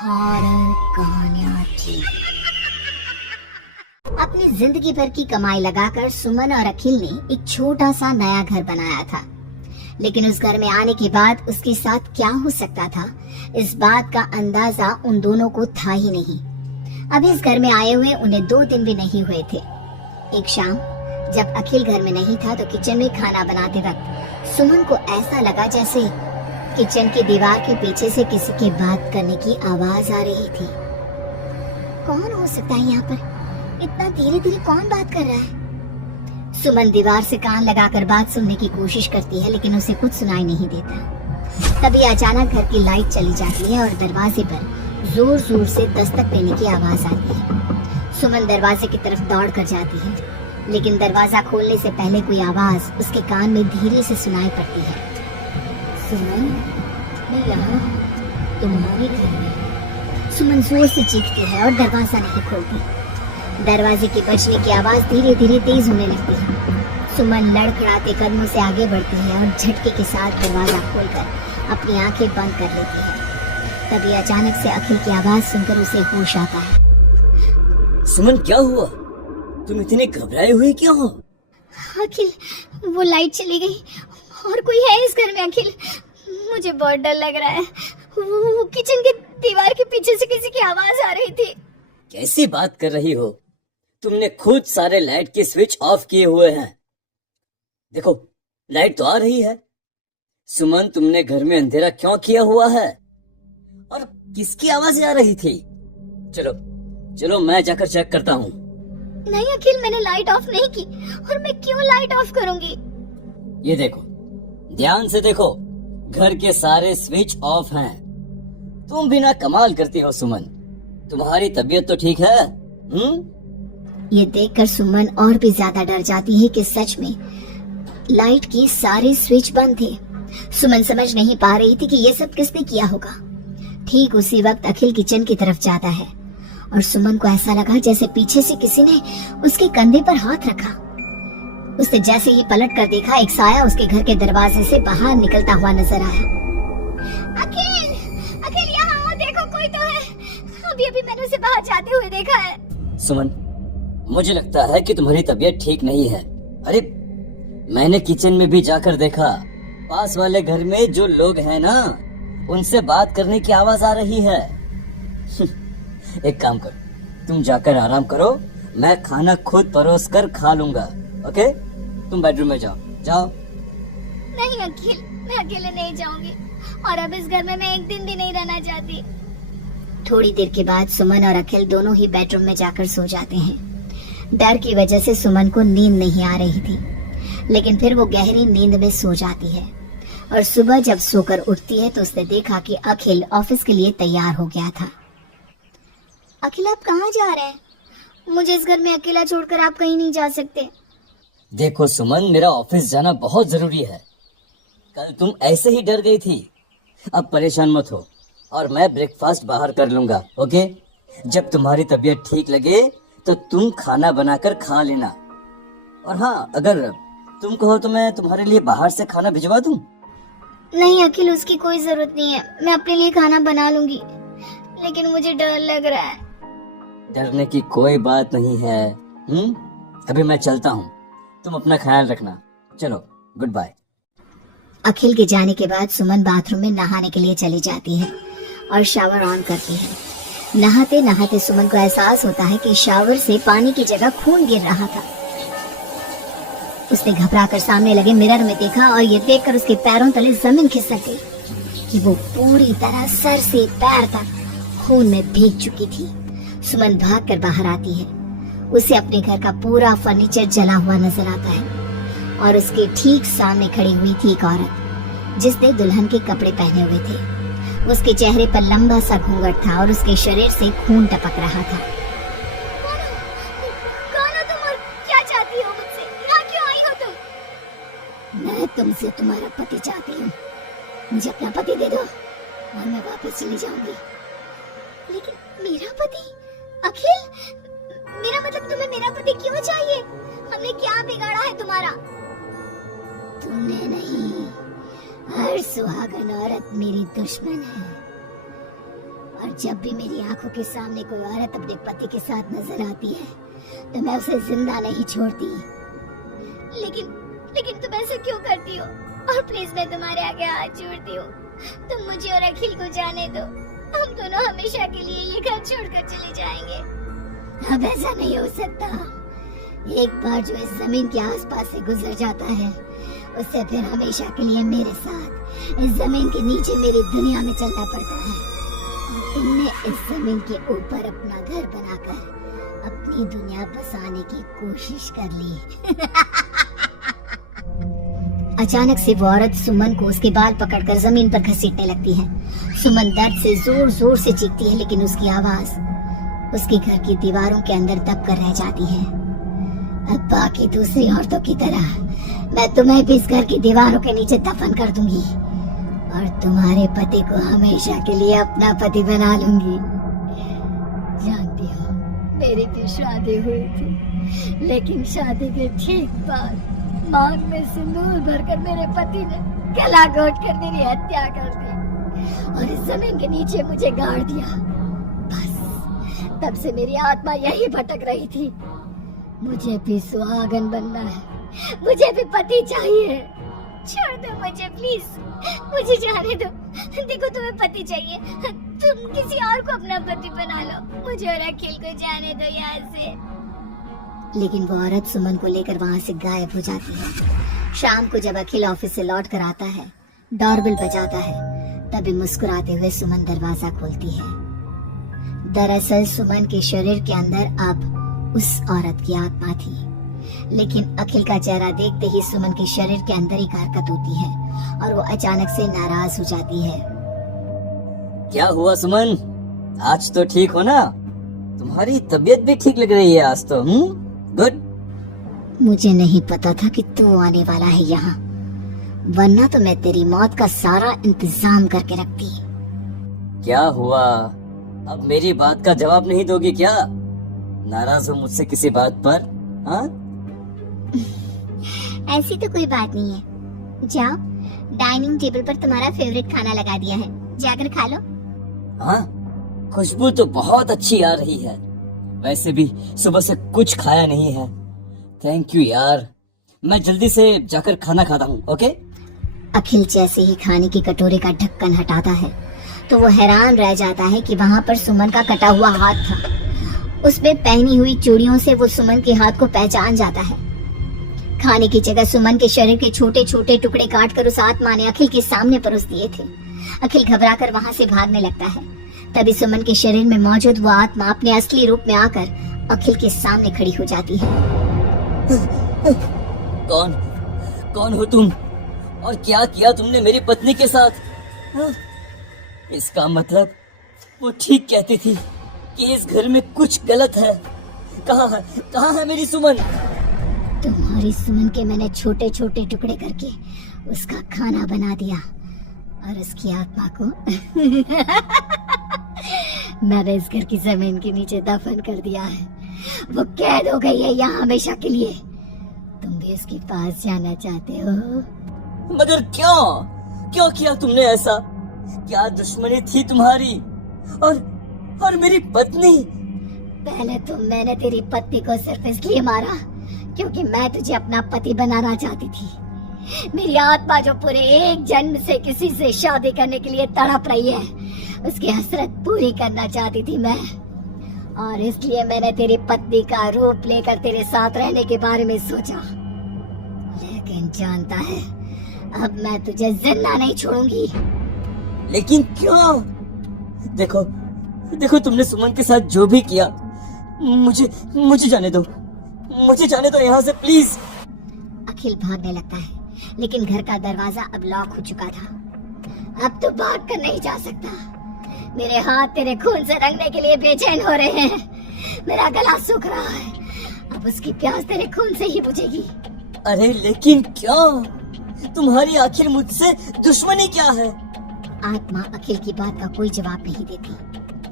Horror कहानियां थी। अपनी जिंदगी भर की कमाई लगाकर सुमन और अखिल ने एक छोटा सा नया घर बनाया था, लेकिन उस घर में आने के बाद उसके साथ क्या हो सकता था, इस बात का अंदाजा उन दोनों को था ही नहीं। अभी इस घर में आए हुए उन्हें 2 दिन भी नहीं हुए थे। एक शाम जब अखिल घर में नहीं था तो किचन में खाना बनाते वक्त सुमन को ऐसा लगा जैसे किचन की दीवार के पीछे से किसी के बात करने की आवाज आ रही थी। कौन हो सकता है यहाँ पर? इतना धीरे धीरे कौन बात कर रहा है? सुमन दीवार से कान लगाकर बात सुनने की कोशिश करती है, लेकिन उसे कुछ सुनाई नहीं देता। तभी अचानक घर की लाइट चली जाती है और दरवाजे पर जोर जोर से दस्तक देने की आवाज आती है। सुमन दरवाजे की तरफ दौड़ कर जाती है, लेकिन दरवाजा खोलने से पहले कोई आवाज उसके कान में धीरे से सुनाई पड़ती है। सुमन, मैं यहाँ तुम्हारे घर में। सुमन जोर से चीखती है और दरवाजा नहीं खोलती। दरवाजे के बजने की आवाज धीरे धीरे तेज होने लगती है। सुमन लड़खड़ाते कदमों से आगे बढ़ती है और झटके के साथ दरवाजा खोलकर अपनी आंखें बंद कर लेती है। तभी अचानक से अखिल की आवाज सुनकर उसे होश आता है। सुमन, क्या हुआ? तुम इतने घबराए हुए क्यों हो? अखिल, वो लाइट चली गई और कोई है इस घर में। अखिल, मुझे बहुत डर लग रहा है। वो किचन के दीवार के पीछे से किसी की आवाज आ रही थी। कैसी बात कर रही हो? तुमने खुद सारे लाइट के स्विच ऑफ किए हुए हैं। देखो, लाइट तो आ रही है। सुमन, तुमने घर में अंधेरा क्यों किया हुआ है? और किसकी आवाजें आ रही थी? चलो चलो, मैं जाकर चेक करता हूँ। नहीं अखिल, मैंने लाइट ऑफ नहीं की। और मैं क्यों लाइट ऑफ करूंगी? ये देखो, ध्यान से देखो, घर के सारे स्विच ऑफ हैं। तुम भी ना कमाल करती हो सुमन। तुम्हारी तबीयत तो ठीक है? ये देखकर सुमन और भी ज्यादा डर जाती है कि सच में लाइट के सारे स्विच बंद थे। सुमन समझ नहीं पा रही थी कि ये सब किसने किया होगा। ठीक उसी वक्त अखिल किचन की तरफ जाता है और सुमन को ऐसा लगा जैसे पीछे से किसी ने उसके कंधे पर हाथ रखा। उसने जैसे ही पलट कर देखा, एक साया उसके घर के दरवाजे से बाहर निकलता हुआ नजर आया। अखिल, अखिल यहाँ आओ, देखो कोई तो है। अभी अभी मैंने उसे बाहर जाते हुए देखा है। सुमन, मुझे लगता है कि तुम्हारी तबीयत ठीक नहीं है। अरे, मैंने किचन में भी जाकर देखा। पास वाले घर में जो लोग हैं ना, उनसे बात करने की आवाज आ रही है। एक काम करो, तुम जाकर आराम करो, मैं खाना खुद परोस कर खा लूंगा। ओके? तुम बेडरूम में जाओ। जाओ। नहीं अखिल, मैं अकेले नहीं जाऊंगी और अब इस घर में मैं एक दिन भी नहीं रहना चाहती। थोड़ी देर के बाद सुमन और अखिल दोनों ही बेडरूम में जाकर सो जाते हैं। डर की वजह से सुमन को नींद नहीं आ रही थी, लेकिन फिर वो गहरी नींद में सो जाती है और सुबह जब सोकर उठती है तो उसने देखा कि अखिल ऑफिस के लिए तैयार हो गया था। अखिल, आप कहाँ जा रहे हैं? मुझे इस घर में अकेला छोड़कर आप कहीं नहीं जा सकते। देखो सुमन, मेरा ऑफिस जाना बहुत जरूरी है। कल तुम ऐसे ही डर गई थी। अब परेशान मत हो और मैं ब्रेकफास्ट बाहर कर लूंगा। ओके? जब तुम्हारी तबीयत ठीक लगे तो तुम खाना बनाकर खा लेना। और हाँ, अगर तुम कहो तो मैं तुम्हारे लिए बाहर से खाना भिजवा दूं। नहीं अखिल, उसकी कोई जरूरत नहीं है। मैं अपने लिए खाना बना लूंगी, लेकिन मुझे डर लग रहा है। डरने की कोई बात नहीं है। अभी मैं चलता हूँ, तुम अपना ख्याल रखना। चलो, गुड बाय। अखिल के जाने के बाद सुमन बाथरूम में नहाने के लिए चली जाती है और शावर ऑन करती है। नहाते नहाते सुमन को एहसास होता है कि शावर से पानी की जगह खून गिर रहा था। उसने घबराकर सामने लगे मिरर में देखा और ये देखकर उसके पैरों तले जमीन खिसक गई कि वो पूरी तरह सर से पैर तक खून में भीग चुकी थी। सुमन भागकर बाहर आती है। उसे अपने घर का पूरा फर्नीचर जला हुआ नजर आता है और उसके ठीक सामने खड़ी हुई थी एक औरत, जिसने दुल्हन के कपड़े पहने हुए थे। उसके चेहरे पर लंबा सा घूंघट था और उसके शरीर से खून टपक रहा था। कौन हो तुम और क्या चाहती हो मुझसे? यहाँ क्यों आई हो तुम? मैं तुमसे तुम्हारा पति चाहती हूँ। मुझे अपना पति दे दो और मैं वापस चली जाऊंगी। लेकिन मेरा पति? अखिल, मेरा मतलब तुम्हें मेरा पति क्यों चाहिए? हमने क्या बिगाड़ा है तुम्हारा? तुमने नहीं, हर सुहागन औरत मेरी दुश्मन है और जब भी मेरी आंखों के सामने कोई औरत अपने पति के साथ नजर आती है तो मैं उसे जिंदा नहीं छोड़ती। लेकिन तुम ऐसे क्यों करती हो? और प्लीज मैं तुम्हारे आगे हाथ जोड़ती हूँ, तुम मुझे और अखिल को जाने दो। हम दोनों हमेशा के लिए ये घर छोड़कर चले जाएंगे। अब ऐसा नहीं हो सकता। एक बार जो इस जमीन के आसपास से गुजर जाता है उससे फिर हमेशा के लिए मेरे साथ इस जमीन के नीचे मेरी दुनिया में चलना पड़ता है। और तुमने इस जमीन के ऊपर अपना घर बनाकर अपनी दुनिया बसाने की कोशिश कर ली। अचानक से वो औरत सुमन को उसके बाल पकड़कर जमीन पर घसीटने लगती है। सुमन दर्द से जोर जोर से चीखती है, लेकिन उसकी आवाज उसके घर की दीवारों के अंदर दब कर रह जाती है। अब बाकी दूसरी औरतों की तरह मैं तुम्हें भी इस घर की दीवारों के नीचे दफन कर दूंगी और तुम्हारे पति को हमेशा के लिए अपना पति बना लूंगी। जानती हो, मेरी भी शादी हुई थी, लेकिन शादी के ठीक बाद मांग में सिंदूर भरकर मेरे पति ने गला घोट कर मेरी हत्या कर दी और इस जमीन के नीचे मुझे गाड़ दिया। बस तब से मेरी आत्मा यही भटक रही थी। मुझे भी सुहागन बनना है, मुझे भी पति चाहिए। छोड़ दो मुझे प्लीज, मुझे जाने दो। देखो तुम्हें पति चाहिए, तुम किसी और को अपना पति बना लो। मुझे और अखिल को जाने दो यहाँ से। लेकिन वो औरत सुमन को लेकर वहाँ से गायब हो जाती है। शाम को जब अखिल ऑफिस से लौट कर आता है, डोरबेल बजाता है, तभी मुस्कुराते हुए सुमन दरवाजा खोलती है। दरअसल सुमन के शरीर के अंदर अब उस औरत की आत्मा थी, लेकिन अखिल का चेहरा देखते ही सुमन के शरीर के अंदर एक हरकत होती है और वो अचानक से नाराज हो जाती है। क्या हुआ सुमन, आज तो ठीक हो ना? तुम्हारी तबीयत भी ठीक लग रही है आज तो। गुड। मुझे नहीं पता था कि तू आने वाला है यहाँ, वरना तो मैं तेरी मौत का सारा इंतजाम करके रखती। क्या हुआ? अब मेरी बात का जवाब नहीं दोगी क्या? नाराज हो मुझसे किसी बात पर? हाँ? ऐसी तो कोई बात नहीं है। जाओ, डाइनिंग टेबल पर तुम्हारा फेवरेट खाना लगा दिया है, जाकर खा लो। हाँ, खुशबू तो बहुत अच्छी आ रही है। वैसे भी सुबह से कुछ खाया नहीं है। थैंक यू यार, मैं जल्दी से जाकर खाना खाता हूँ। ओके? अखिल जैसे ही खाने की कटोरे का ढक्कन हटाता है तो वो हैरान रह जाता है कि वहाँ पर सुमन का कटा हुआ हाथ था। उसमें पहनी हुई चूड़ियों से वो सुमन के हाथ को पहचान जाता है। खाने की जगह सुमन के शरीर के छोटे छोटे टुकड़े काटकर उस आत्मा ने अखिल के सामने परोस दिए थे। अखिल घबराकर वहाँ से भागने लगता है। तभी सुमन के शरीर में मौजूद वो आत्मा अपने असली रूप में आकर अखिल के सामने खड़ी हो जाती है। कौन हो तुम और क्या किया तुमने मेरी पत्नी के साथ? हाँ? इसका मतलब वो ठीक कहती थी कि इस घर में कुछ गलत है। कहाँ है मेरी सुमन? तुम्हारी सुमन के मैंने छोटे छोटे टुकड़े करके उसका खाना बना दिया और उसकी आत्मा को मैंने इस घर की जमीन के नीचे दफन कर दिया है। वो कैद हो गई है यहाँ हमेशा के लिए। तुम भी उसके पास जाना चाहते हो? मगर क्यों किया तुमने ऐसा? क्या दुश्मनी थी तुम्हारी और मेरी पत्नी? पहले तो मैंने तेरी पत्नी को सिर्फ इसलिए मारा क्योंकि मैं तुझे अपना पति बनाना चाहती थी। मेरी आत्मा जो पूरे एक जन्म से किसी से शादी करने के लिए तड़प रही है, उसकी हसरत पूरी करना चाहती थी मैं, और इसलिए मैंने तेरी पत्नी का रूप लेकर तेरे साथ रहने के बारे में सोचा। लेकिन जानता है, अब मैं तुझे जिंदा नहीं छोड़ूंगी। लेकिन क्यों? देखो तुमने सुमन के साथ जो भी किया, मुझे जाने दो, मुझे जाने दो यहाँ से प्लीज। अखिल भागने लगता है, लेकिन घर का दरवाजा अब लॉक हो चुका था। अब तो भाग कर नहीं जा सकता। मेरे हाथ तेरे खून से रंगने के लिए बेचैन हो रहे हैं। मेरा गला सूख रहा है, अब उसकी प्यास तेरे खून से ही बुझेगी। अरे लेकिन क्यों? तुम्हारी आखिर मुझसे दुश्मनी क्या है? आत्मा अखिल की बात का कोई जवाब नहीं देती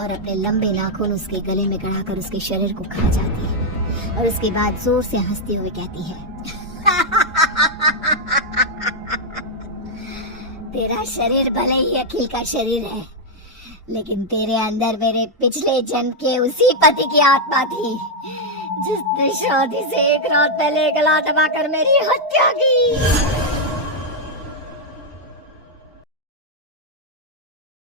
और अपने लंबे नाखून उसके गले में गड़ाकर उसके शरीर को खा जाती है और उसके बाद जोर से हंसते हुए कहती है, तेरा शरीर भले ही अखिल का शरीर है, लेकिन तेरे अंदर मेरे पिछले जन्म के उसी पति की आत्मा थी जिसने शादी से एक रात पहले गला दबाकर मेरी हत्या की।